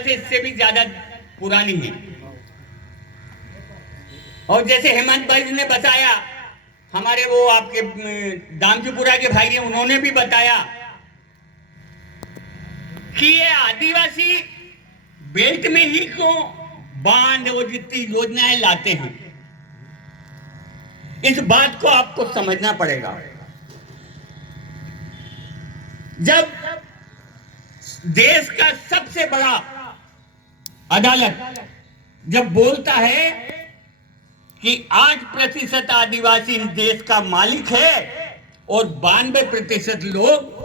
ख्याल से इससे भी ज्यादा पुरानी है। और जैसे हेमंत भाई ने बताया, हमारे वो आपके दामजूपुरा के भाई हैं, उन्होंने भी बताया कि ये आदिवासी बेल्ट में ही क्यों बांध और जितनी योजनाएं लाते हैं, इस बात को आपको समझना पड़ेगा। जब देश का सबसे बड़ा अदालत जब बोलता है कि 8% आदिवासी इस देश का मालिक है और 92% लोग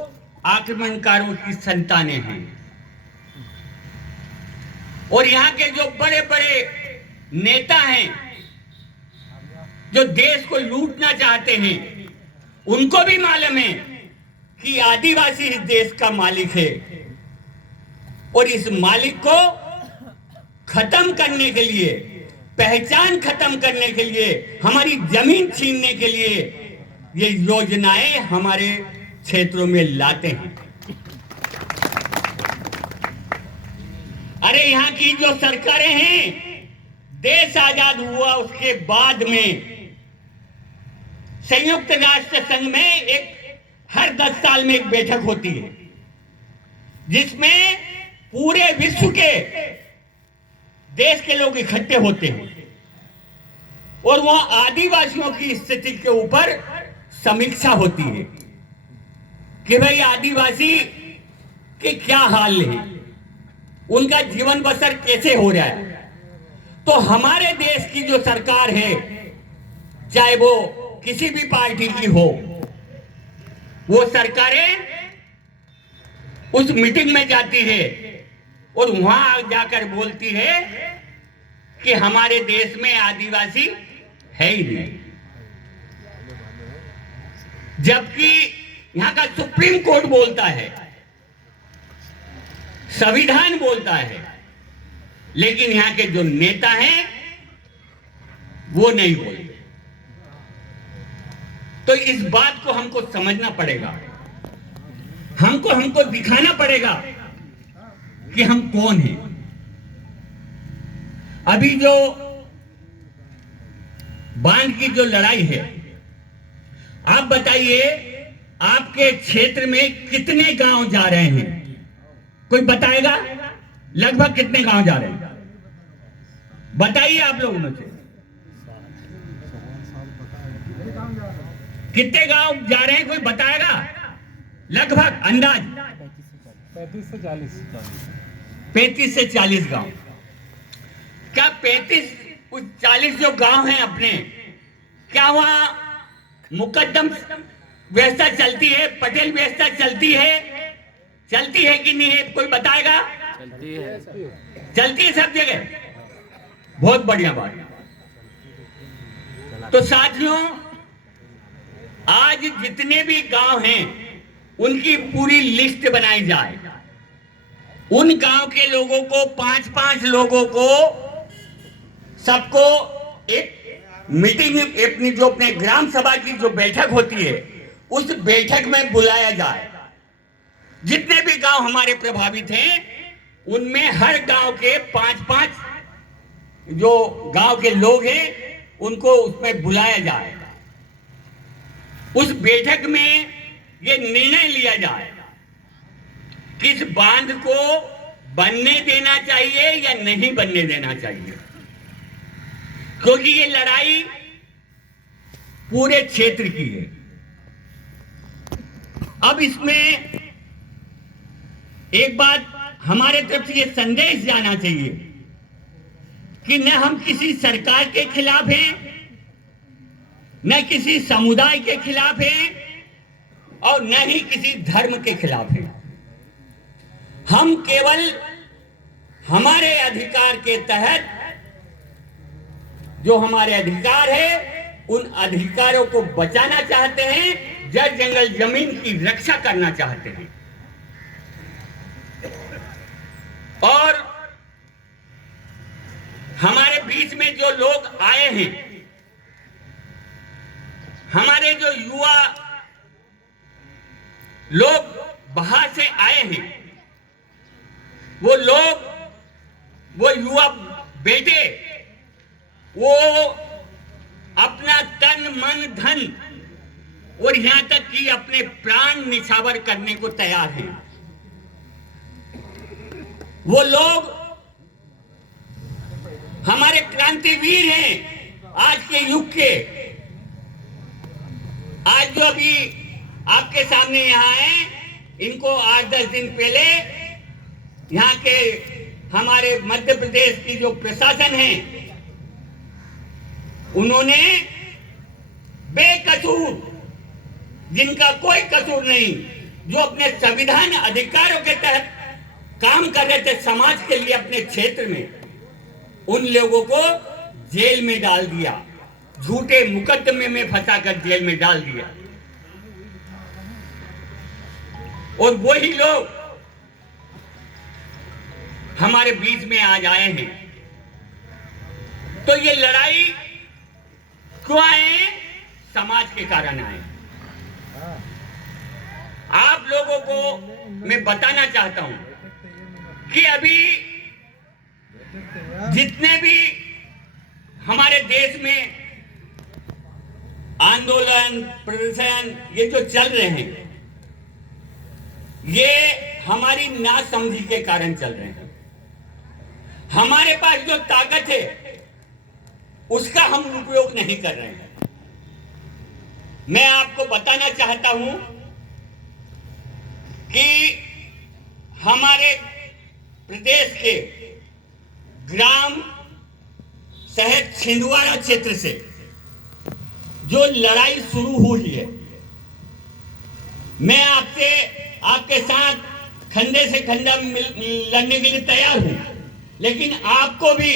आक्रमणकारों की संतानें हैं, और यहां के जो बड़े बड़े नेता हैं जो देश को लूटना चाहते हैं, उनको भी मालूम है कि आदिवासी इस देश का मालिक है, और इस मालिक को खत्म करने के लिए, पहचान खत्म करने के लिए, हमारी जमीन छीनने के लिए ये योजनाएं हमारे क्षेत्रों में लाते हैं। अरे यहाँ की जो सरकारें हैं, देश आजाद हुआ उसके बाद में संयुक्त राष्ट्र संघ में हर 10 साल में एक बैठक होती है, जिसमें पूरे विश्व के देश के लोग इकट्ठे होते हैं और वहां आदिवासियों की स्थिति के ऊपर समीक्षा होती है कि भाई आदिवासी के क्या हाल है, उनका जीवन बसर कैसे हो रहा है। तो हमारे देश की जो सरकार है, चाहे वो किसी भी पार्टी की हो, वो सरकारें उस मीटिंग में जाती है और वहां जाकर बोलती है कि हमारे देश में आदिवासी है ही नहीं, जबकि यहां का सुप्रीम कोर्ट बोलता है, संविधान बोलता है, लेकिन यहां के जो नेता हैं वो नहीं बोलते। तो इस बात को हमको समझना पड़ेगा, हमको दिखाना पड़ेगा कि हम कौन हैं। अभी जो बांध की जो लड़ाई है, आप बताइए आपके क्षेत्र में कितने गांव जा रहे हैं? कोई बताएगा लगभग कितने गांव जा रहे हैं? बताइए आप लोगों में से कितने गांव जा रहे हैं, कोई बताएगा? लगभग अंदाज 35 से 40 गांव। क्या 35-40 जो गांव हैं अपने, क्या वहां मुकद्दम व्यवस्था चलती है, पटेल व्यवस्था चलती है कि नहीं है? कोई बताएगा? चलती है सब जगह। बहुत बढ़िया बात। तो साथियों, आज जितने भी गांव हैं उनकी पूरी लिस्ट बनाई जाए। उन गांव के लोगों को 5-5 लोगों को सबको एक मीटिंग, अपने ग्राम सभा की जो बैठक होती है, उस बैठक में बुलाया जाए। जितने भी गांव हमारे प्रभावित हैं उनमें हर गांव के 5-5 जो गांव के लोग हैं उनको उसमें बुलाया जाए। उस बैठक में ये निर्णय लिया जाए कि इस बांध को बनने देना चाहिए या नहीं बनने देना चाहिए, क्योंकि ये लड़ाई पूरे क्षेत्र की है। अब इसमें एक बात हमारे तरफ से ये संदेश जाना चाहिए कि न हम किसी सरकार के खिलाफ हैं, न किसी समुदाय के खिलाफ हैं, और न ही किसी धर्म के खिलाफ हैं। हम केवल हमारे अधिकार के तहत जो हमारे अधिकार है, उन अधिकारों को बचाना चाहते हैं, जड़ जंगल जमीन की रक्षा करना चाहते हैं। और हमारे बीच में जो लोग आए हैं, हमारे जो युवा लोग बाहर से आए हैं, वो लोग वो युवा बेटे वो अपना तन मन धन और यहां तक कि अपने प्राण निछावर करने को तैयार हैं। वो लोग हमारे क्रांतिवीर हैं आज के युग के। आज जो अभी आपके सामने यहाँ हैं, इनको 8-10 दिन पहले यहाँ के हमारे मध्य प्रदेश की जो प्रशासन है, उन्होंने बेकसूर, जिनका कोई कसूर नहीं, जो अपने संविधान अधिकारों के तहत काम कर रहे थे समाज के लिए अपने क्षेत्र में, उन लोगों को जेल में डाल दिया, झूठे मुकदमे में फंसाकर जेल में डाल दिया। और वही लोग हमारे बीच में आज आए हैं। तो ये लड़ाई क्यों आए? समाज के कारण आए। आप लोगों को मैं बताना चाहता हूं कि अभी जितने भी हमारे देश में आंदोलन प्रदर्शन ये जो चल रहे हैं, ये हमारी नासमझी के कारण चल रहे हैं। हमारे पास जो ताकत है उसका हम उपयोग नहीं कर रहे हैं। मैं आपको बताना चाहता हूं कि हमारे प्रदेश के ग्राम शहर छिंदवाड़ा क्षेत्र से जो लड़ाई शुरू हुई है, मैं आपके साथ खंडे से खंडा लड़ने के लिए तैयार हूं, लेकिन आपको भी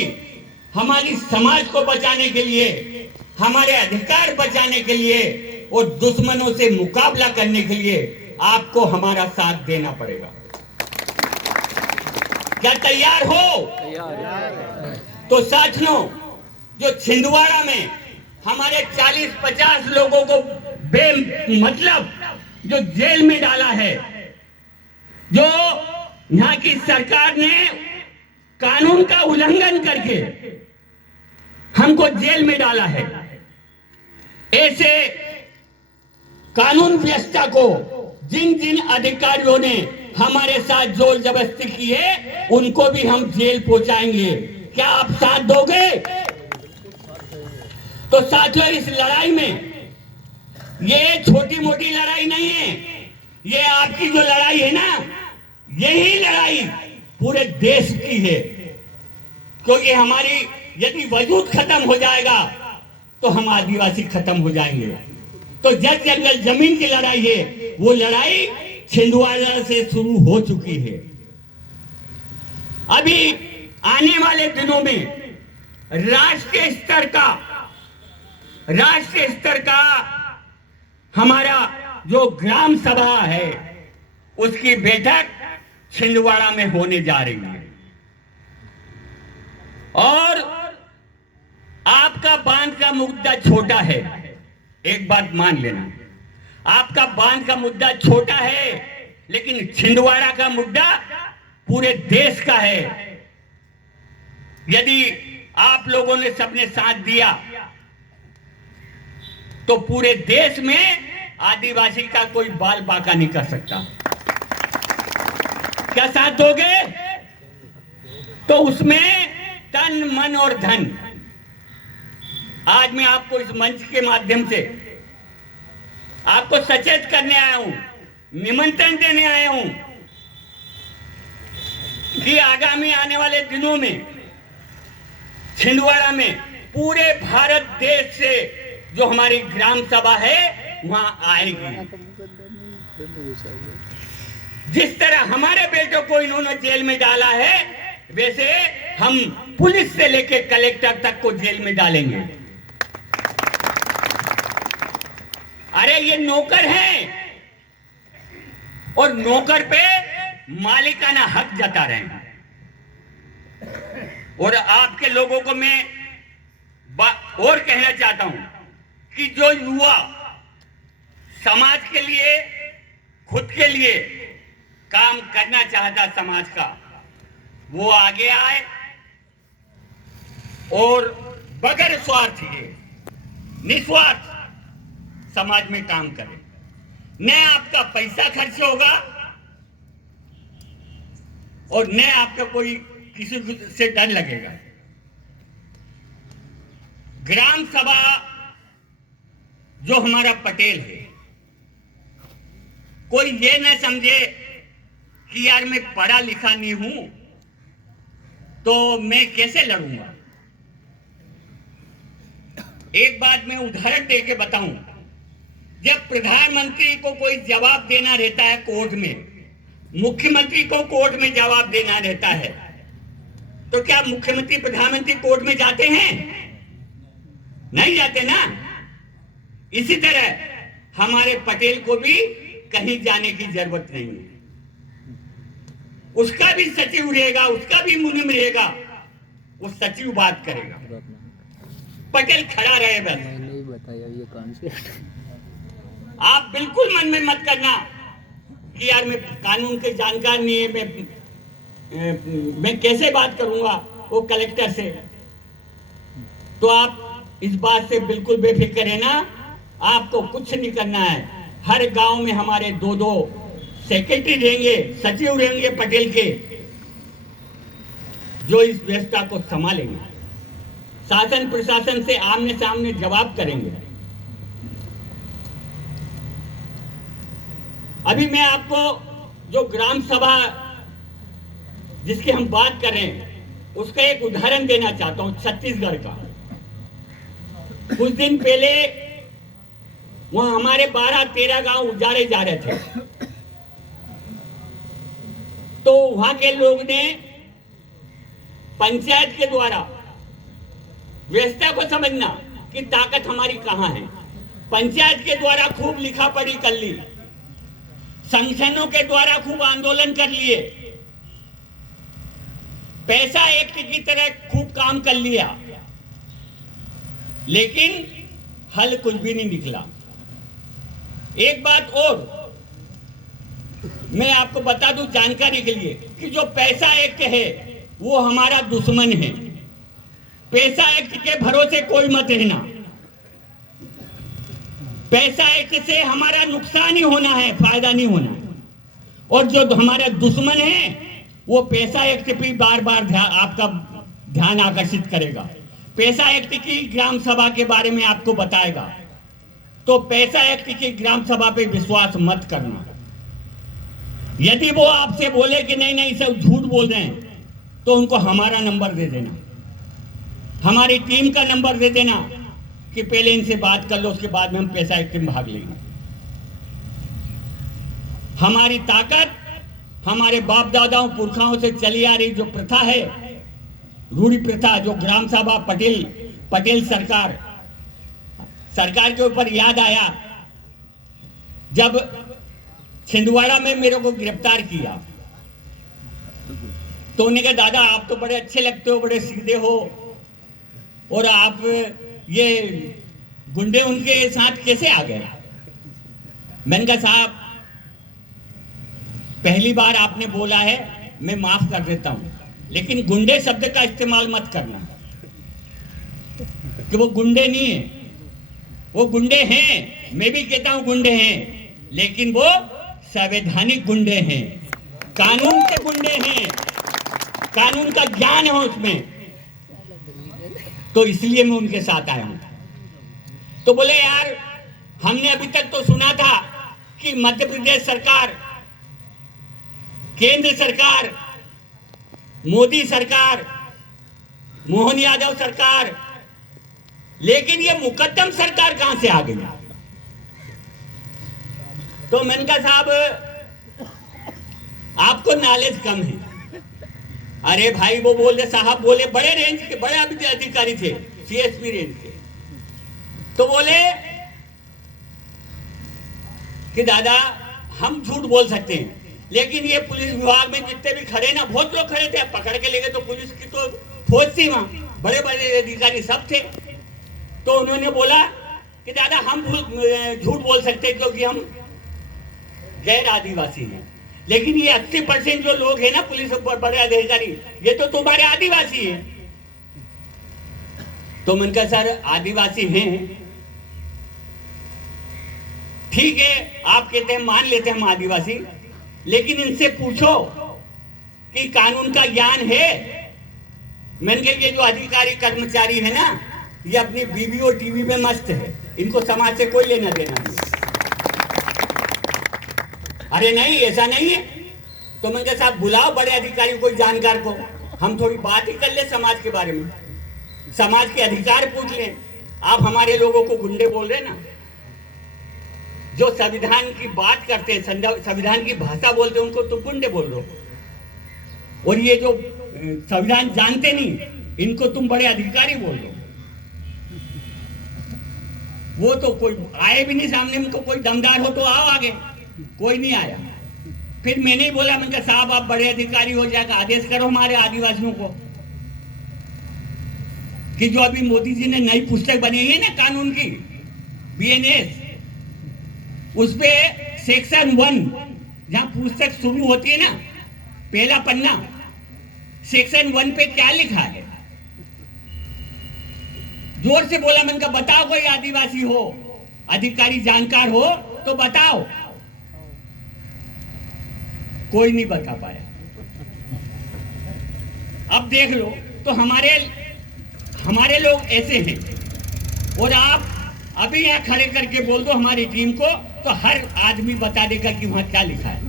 हमारी समाज को बचाने के लिए, हमारे अधिकार बचाने के लिए और दुश्मनों से मुकाबला करने के लिए आपको हमारा साथ देना पड़ेगा। क्या तैयार हो? तो साथियों, जो छिंदवाड़ा में हमारे 40-50 लोगों को बेमतलब जो जेल में डाला है, जो यहाँ की सरकार ने कानून का उल्लंघन करके हमको जेल में डाला है, ऐसे कानून व्यवस्था को जिन जिन अधिकारियों ने हमारे साथ जोर जबरदस्ती की है, उनको भी हम जेल पहुंचाएंगे। क्या आप साथ दोगे? तो साथियों, इस लड़ाई में ये छोटी मोटी लड़ाई नहीं है। ये आपकी जो लड़ाई है ना, यही लड़ाई पूरे देश की है। क्योंकि हमारी यदि वजूद खत्म हो जाएगा तो हम आदिवासी खत्म हो जाएंगे। तो जग जंगल जमीन की लड़ाई है, वो लड़ाई छिंदवाड़ा से शुरू हो चुकी है। अभी आने वाले दिनों में राष्ट्रीय स्तर का हमारा जो ग्राम सभा है, उसकी बैठक छिंदवाड़ा में होने जा रही है। और आपका बांध का मुद्दा छोटा है, एक बात मान लेना, आपका बांध का मुद्दा छोटा है, लेकिन छिंदवाड़ा का मुद्दा पूरे देश का है। यदि आप लोगों ने सबने साथ दिया तो पूरे देश में आदिवासी का कोई बाल बांका नहीं कर सकता। क्या साथ दोगे? तो उसमें तन मन और धन, आज मैं आपको इस मंच के माध्यम से आपको सचेत करने आया हूं, निमंत्रण देने आया हूं कि आगामी आने वाले दिनों में छिंदवाड़ा में पूरे भारत देश से जो हमारी ग्राम सभा है वहां आएगी। जिस तरह हमारे बेटों को इन्होंने जेल में डाला है, वैसे हम पुलिस से लेकर कलेक्टर तक को जेल में डालेंगे। अरे ये नौकर हैं और नौकर पे मालिकाना हक जता रहे हैं। और आपके लोगों को मैं और कहना चाहता हूं कि जो युवा समाज के लिए, खुद के लिए काम करना चाहता समाज का, वो आगे आए और बगैर स्वार्थ के निस्वार्थ समाज में काम करें। न आपका पैसा खर्च होगा और न आपका कोई किसी से डर लगेगा। ग्राम सभा जो हमारा पटेल है, कोई ये न समझे कि यार मैं पढ़ा लिखा नहीं हूं तो मैं कैसे लड़ूंगा। एक बात मैं उदाहरण देके बताऊं, जब प्रधानमंत्री को कोई जवाब देना रहता है कोर्ट में, मुख्यमंत्री को कोर्ट में जवाब देना रहता है, तो क्या मुख्यमंत्री प्रधानमंत्री कोर्ट में जाते हैं? नहीं जाते ना। इसी तरह हमारे पटेल को भी कहीं जाने की जरूरत नहीं है। उसका भी सचिव रहेगा, उसका भी मुनिम रहेगा, वो सचिव बात करेगा, पटेल खड़ा रहे बस। नहीं बताया ये कॉन्सेप्ट। आप बिल्कुल मन में मत करना कि यार मैं कानून के जानकार नहीं है, मैं कैसे बात करूंगा वो कलेक्टर से। तो आप इस बात से बिल्कुल बेफिक्र है ना, आपको कुछ नहीं करना है। हर गांव में हमारे 2-2 सेक्रेटरी रहेंगे, सचिव रहेंगे पटेल के, जो इस व्यवस्था को संभालेंगे, शासन प्रशासन से आमने सामने जवाब करेंगे। अभी मैं आपको जो ग्राम सभा जिसकी हम बात कर रहे हैं उसका एक उदाहरण देना चाहता हूं, छत्तीसगढ़ का। कुछ दिन पहले वहां हमारे 12-13 गांव उजाड़े जा रहे थे, तो वहां के लोग ने पंचायत के द्वारा, व्यवस्था को समझना कि ताकत हमारी कहां है, पंचायत के द्वारा खूब लिखा पढ़ी कर ली, संगठनों के द्वारा खूब आंदोलन कर लिए, पैसा एक्ट की तरह खूब काम कर लिया, लेकिन हल कुछ भी नहीं निकला। एक बात और मैं आपको बता दूं जानकारी के लिए कि जो पैसा एक्ट है वो हमारा दुश्मन है। पैसा एक्ट के भरोसे कोई मत रहना। पैसा एक्ट से हमारा नुकसान ही होना है, फायदा नहीं होना है। और जो हमारा दुश्मन है वो पैसा एक्ट पे बार बार आपका ध्यान आकर्षित करेगा, पैसा एक्ट की ग्राम सभा के बारे में आपको बताएगा। तो पैसा एक्ट की ग्राम सभा पे विश्वास मत करना। यदि वो आपसे बोले कि नहीं नहीं सब झूठ बोल रहे हैं, तो उनको हमारा नंबर दे देना, हमारी टीम का नंबर दे देना कि पहले इनसे बात कर लो, उसके बाद में हम पैसा एक्ट में भाग लेंगे। हमारी ताकत हमारे बाप दादाओं पुरखाओं से चली आ रही जो प्रथा है, रूढ़ी प्रथा, जो ग्राम सभा पटेल सरकार के ऊपर याद आया जब छिंदवाड़ा में मेरे को गिरफ्तार किया। तो उन्होंने कहा दादा आप तो बड़े अच्छे लगते हो, बड़े सीधे हो, और आप ये गुंडे उनके साथ कैसे आ गए? मैंने कहा साहब पहली बार आपने बोला है, मैं माफ कर देता हूं, लेकिन गुंडे शब्द का इस्तेमाल मत करना कि वो गुंडे नहीं है। वो गुंडे हैं, मैं भी कहता हूं गुंडे हैं, लेकिन वो संवैधानिक गुंडे हैं, कानून के गुंडे हैं, कानून का ज्ञान है उसमें। तो इसलिए मैं उनके साथ आया हूं। तो बोले यार हमने अभी तक तो सुना था कि मध्य प्रदेश सरकार, केंद्र सरकार, मोदी सरकार, मोहन यादव सरकार, लेकिन ये मुकद्दम सरकार कहां से आ गई? तो मैंने कहा साहब आपको नॉलेज कम है। अरे भाई वो बोले साहब बोले बड़े रेंज के बड़े अधिकारी थे, सीएसपी रेंज के। तो बोले कि दादा हम झूठ बोल सकते हैं, लेकिन ये पुलिस विभाग में जितने भी खड़े ना, बहुत लोग खड़े थे, पकड़ के ले गए तो पुलिस की तो फौज थी वहां, बड़े बड़े अधिकारी सब थे। तो उन्होंने बोला कि दादा हम झूठ बोल सकते हैं क्योंकि हम गैर आदिवासी हैं, लेकिन ये 80% जो लोग हैं ना पुलिस बड़े अधिकारी, ये तो तुम्हारे आदिवासी हैं। तो मैंने कहा सर आदिवासी हैं, ठीक है आप कहते हैं मान लेते हैं हम आदिवासी, लेकिन इनसे पूछो कि कानून का ज्ञान है। मैंने कहा ये जो अधिकारी कर्मचारी है ना, ये अपनी बीवी और टीवी में मस्त है, इनको समाज से कोई लेना देना नहीं। अरे नहीं ऐसा नहीं है। तो मैंने कहा साहब बुलाओ बड़े अधिकारी कोई जानकार को, हम थोड़ी बात ही कर ले समाज के बारे में, समाज के अधिकार पूछ लें। आप हमारे लोगों को गुंडे बोल रहे ना, जो संविधान की बात करते हैं, संविधान की भाषा बोलते हैं, उनको तो गुंडे बोल रहे हो। और ये जो संविधान जानते नहीं, इनको तुम बड़े अधिकारी बोल रहे हो। वो तो कोई आए भी नहीं सामने, उनको कोई दमदार हो तो आओ आगे, कोई नहीं आया। फिर मैंने ही बोला, मैंने कहा साहब आप बड़े अधिकारी हो जाकर आदेश करो हमारे आदिवासियों को कि जो अभी मोदी जी ने नई पुस्तक बनाई है ना कानून की, बीएनएस, उसपे सेक्शन 1 जहां पुस्तक शुरू होती है ना, पहला पन्ना, सेक्शन 1 पे क्या लिखा है? जोर से बोला, मैंने कहा बताओ कोई आदिवासी हो, अधिकारी जानकार हो तो बताओ। कोई नहीं बता पाया। अब देख लो, तो हमारे लोग ऐसे हैं। और आप अभी यहां खड़े करके बोल दो हमारी टीम को, तो हर आदमी बता देगा कि वहां क्या लिखा है।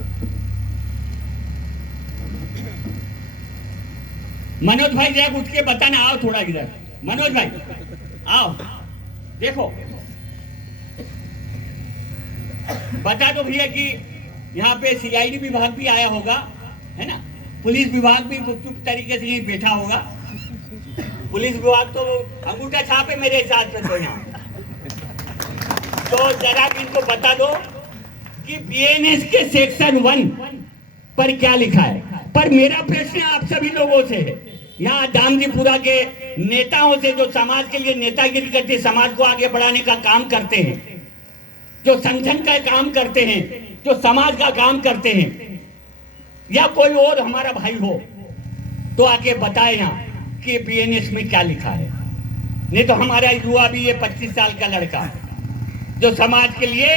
मनोज भाई जरा उठ के बताना, आओ थोड़ा इधर, मनोज भाई आओ, देखो बता दो भैया कि यहाँ पे सीआईडी विभाग भी आया होगा, है ना, पुलिस विभाग भी गुपचुप तरीके से यहीं बैठा होगा। पुलिस विभाग तो अंगूठा छापे मेरे हिसाब से तो यहाँ। तो जरा इनको बता दो कि बीएनएस के सेक्शन 1 पर क्या लिखा है। पर मेरा प्रश्न आप सभी लोगों से है, यहाँ दामजीपुरा के नेताओं से, जो समाज के लिए नेतागिरी करते, समाज को आगे बढ़ाने का काम करते हैं, जो संगठन का काम करते हैं, जो समाज का काम करते हैं, या कोई और हमारा भाई हो तो आके बताए यहाँ कि बीएनएस में क्या लिखा है। नहीं तो हमारा युवा भी, ये 25 साल का लड़का जो समाज के लिए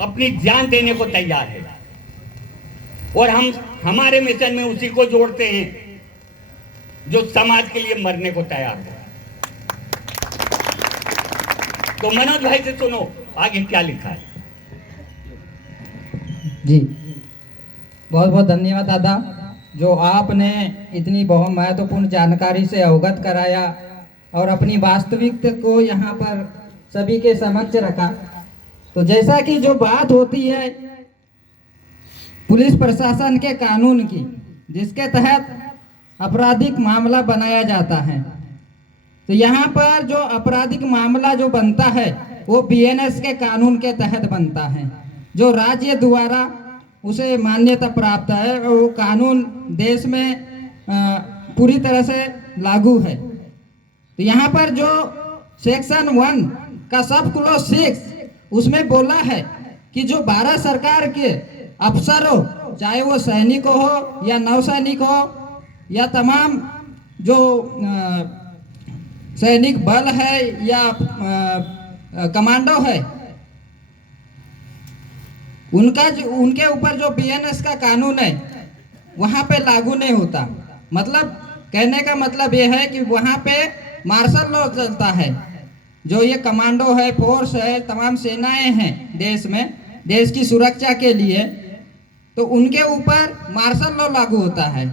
अपनी जान देने को तैयार है, और हम हमारे मिशन में उसी को जोड़ते हैं जो समाज के लिए मरने को तैयार है। तो मनोज भाई से सुनो आगे क्या लिखा है। जी बहुत बहुत धन्यवाद दादा, जो आपने इतनी बहुत महत्वपूर्ण जानकारी से अवगत कराया और अपनी वास्तविकता को यहाँ पर सभी के समक्ष रखा। तो जैसा कि जो बात होती है पुलिस प्रशासन के कानून की, जिसके तहत आपराधिक मामला बनाया जाता है, तो यहाँ पर जो आपराधिक मामला जो बनता है वो बीएनएस के कानून के तहत बनता है, जो राज्य द्वारा उसे मान्यता प्राप्त है और वो कानून देश में पूरी तरह से लागू है। तो यहाँ पर जो सेक्शन 1 का सब क्लॉज 6 उसमें बोला है कि जो भारत सरकार के अफसर हो, चाहे वो सैनिक हो या नौसैनिक हो या तमाम जो सैनिक बल है या कमांडो है, उनके ऊपर जो बीएनएस का कानून है वहाँ पे लागू नहीं होता। मतलब कहने का मतलब ये है कि वहाँ पे मार्शल लॉ चलता है। जो ये कमांडो है, फोर्स है, तमाम सेनाएं हैं देश में, देश की सुरक्षा के लिए, तो उनके ऊपर मार्शल लॉ लागू होता है।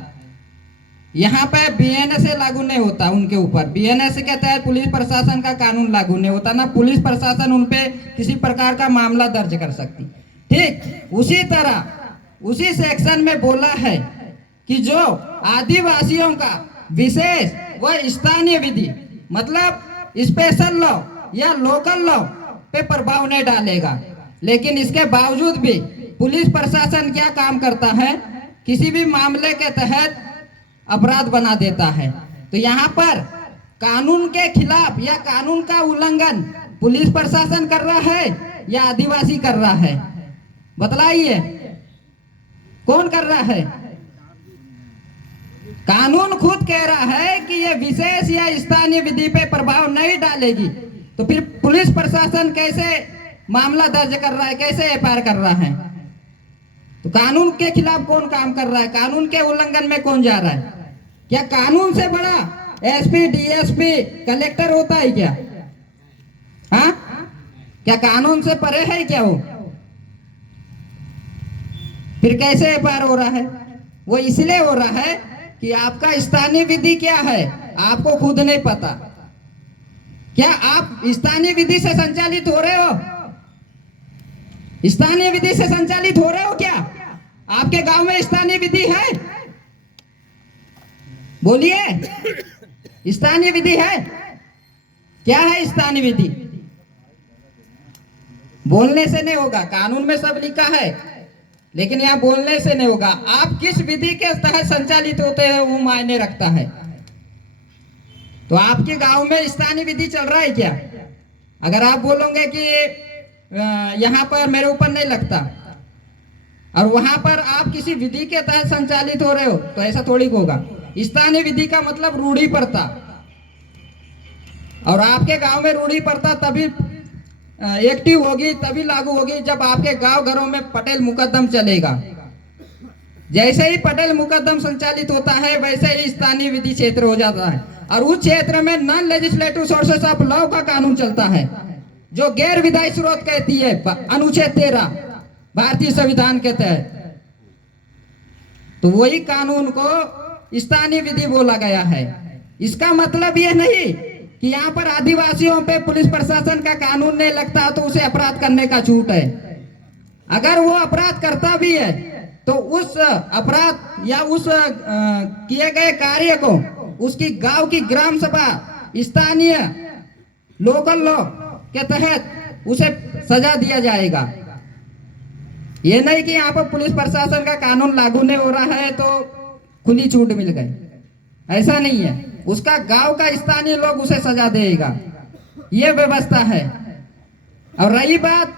यहाँ पे बीएनएस लागू नहीं होता उनके ऊपर। बीएनएस के तहत पुलिस प्रशासन का कानून लागू नहीं होता, ना पुलिस प्रशासन उन पे किसी प्रकार का मामला दर्ज कर सकती। ठीक उसी तरह उसी सेक्शन में बोला है कि जो आदिवासियों का विशेष व स्थानीय विधि, मतलब स्पेशल लॉ या लोकल लॉ पे प्रभाव नहीं डालेगा। लेकिन इसके बावजूद भी पुलिस प्रशासन क्या काम करता है, किसी भी मामले के तहत अपराध बना देता है। तो यहाँ पर कानून के खिलाफ या कानून का उल्लंघन पुलिस प्रशासन कर रहा है या आदिवासी कर रहा है, बतलाइए कौन कर रहा है? कानून खुद कह रहा है कि ये विशेष या स्थानीय विधि पे प्रभाव नहीं डालेगी, तो फिर पुलिस प्रशासन कैसे मामला दर्ज कर रहा है, कैसे एफआईआर कर रहा है? तो कानून के खिलाफ कौन काम कर रहा है? कानून के उल्लंघन में कौन जा रहा है? क्या कानून से बड़ा एसपी, डीएसपी, कलेक्टर होता है क्या? हाँ, क्या कानून से परे है क्या वो? फिर कैसे एफआईआर हो रहा है? वो इसलिए हो रहा है कि आपका स्थानीय विधि क्या है आपको खुद नहीं पता। क्या आप स्थानीय विधि से संचालित हो रहे हो? स्थानीय विधि से संचालित हो रहे हो क्या? आपके गांव में स्थानीय विधि है? बोलिए, स्थानीय विधि है? क्या है स्थानीय विधि? बोलने से नहीं होगा, कानून में सब लिखा है, लेकिन यहाँ बोलने से नहीं होगा। आप किस विधि के तहत संचालित होते हैं वो मायने रखता है। तो आपके गांव में स्थानीय विधि चल रहा है क्या? अगर आप बोलोगे कि यहाँ पर मेरे ऊपर नहीं लगता और वहां पर आप किसी विधि के तहत संचालित हो रहे हो, तो ऐसा थोड़ी होगा। स्थानीय विधि का मतलब रूढ़ी प्रथा, और आपके गांव में रूढ़ी प्रथा तभी एक्टिव होगी, तभी लागू होगी जब आपके गांव घरों में पटेल मुकदम चलेगा। जैसे ही पटेल मुकदम संचालित होता है वैसे ही स्थानीय विधि क्षेत्र हो जाता है, और उस क्षेत्र में non legislative sources of law का कानून चलता है, जो गैर विधायी स्रोत कहती है अनुच्छेद 13 भारतीय संविधान के तहत। तो वही कानून को स्थानीय विधि बोला गया है। इसका मतलब यह नहीं कि यहाँ पर आदिवासियों पे पुलिस प्रशासन का कानून नहीं लगता तो उसे अपराध करने का छूट है। अगर वो अपराध करता भी है तो उस अपराध या उस किए गए कार्य को उसकी गांव की ग्राम सभा, स्थानीय लोकल लॉ के तहत उसे सजा दिया जाएगा। ये नहीं कि यहाँ पर पुलिस प्रशासन का कानून लागू नहीं हो रहा है तो खुली छूट मिल गई, ऐसा नहीं है। उसका गांव का स्थानीय लोग उसे सजा देगा, ये व्यवस्था है। और रही बात